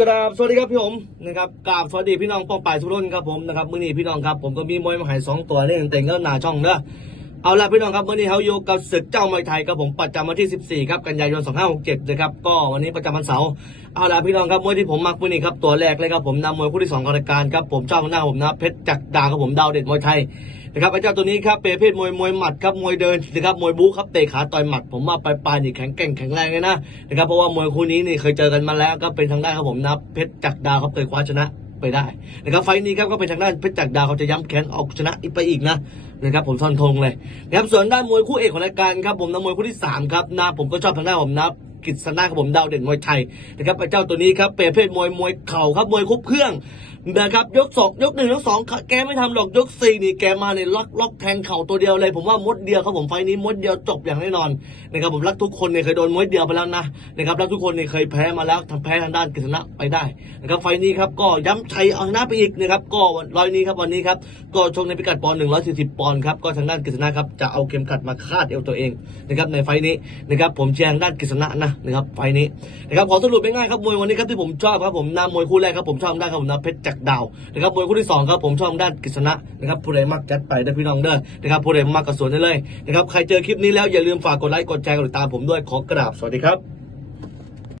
กราบสวัสดีครับพี่ผมนะครับกราบสวัสดีพี่น้องป้องป่ายทุกท่นครับผมนะครับมื้อนี้พี่น้องครับผมก็มีมวยมาหายสองตัวนี่เต็งๆก็หนาช่องเนาะ เอาละพี่น้องครับมื้อนี้เขาอยู่กับศึกเจ้ามวยไทยครับผมประจำวันที่ 14 ครับกันยายน 2567 นะครับก็วันนี้ประจำวันเสาร์เอาละพี่น้องครับมวยที่ผมมักมื้อนี้ครับตัวแรกเลยครับผมนำมวยคู่ที่สองของรายการครับผมชอบหน้าผมนะเพชรจักรดาครับผมดาวเด็ดมวยไทยนะครับไอ้เจ้าตัวนี้ครับเปรเพศมวยมวยหมัดครับมวยเดินนะครับมวยบู๊ครับเตะขาต่อยหมัด ผมว่าปลายปลายนี่แข็งแกร่งแข็งแรงเลยนะนะครับเพราะว่ามวยคู่นี้นี่เคยเจอกันมาแล้วก็เป็นทางด้านครับผมนะเพชรจักรดาครับเคยคว้าชนะ ไปได้นะครับไฟล์นี้ครับก็เป็นทางด้านเพชรจักรดาวเขาจะย้ำแค้นเอาชนะอีกไปอีกนะนะครับผมทอนทงเลยนะครับส่วนด้านมวยคู่เอกของรายการครับผมนะมวยคู่ที่สามครับนะผมก็ชอบทางด้านผมนะกิจสนาครับผมดาวเด่นมวยไทยนะครับไอ้เจ้าตัวนี้ครับเปรเภทมวยมวยเข่าครับมวยคุบเครื่อง นะครับยกสองยกหนึ่งยกสองแกไม่ทำหรอกยกสี่นี่แกมาเนี่ยล็อกล็อกแทงเข่าตัวเดียวเลย ผมว่ามดเดียวครับผมไฟนี้มดเดียวจบอย่างแน่นอนนะครับผมรักทุกคนเนี่ยเคยโดนมดเดียวไปแล้วนะนะครับรักทุกคนเนี่ยเคยแพ้มาแล้วทำแพ้ทางด้านกฤษณะไปได้นะครับไฟนี้ครับก็ย้ำชัยเอาชนะไปอีกนะครับก็รอยนี้ครับวันนี้ครับก็ชกในพิกัดปอนด์หนึ่งร้อยสี่สิบปอนด์ครับก็ทางด้านกฤษณะครับจะเอาเข็มขัดมาคาดเอวตัวเองนะครับในไฟนี้นะครับผมเชียร์ทางด้านกฤษณะนะนะครับไฟนี้นะครับขอสรุปง่ายๆครับมวยวันนี้ครับที่ผมชอบครับผมนามวยคู่แรกครับผมชอบทางด้ครับผมนะเพชรจักดาวนะครับมวยคู่ที่สองครับผมชอบทางด้านกฤษณะนะครับผู้ใดมักจัดไปได้พี่น้องเด้อนะครับผู้ใดมักกระสวนได้เลยนะครับใครเจอคลิปนี้แล้วอย่าลืมฝากกดไลค์กดแชร์กดติดตามผมด้วยขอกราบสวัสดีครับ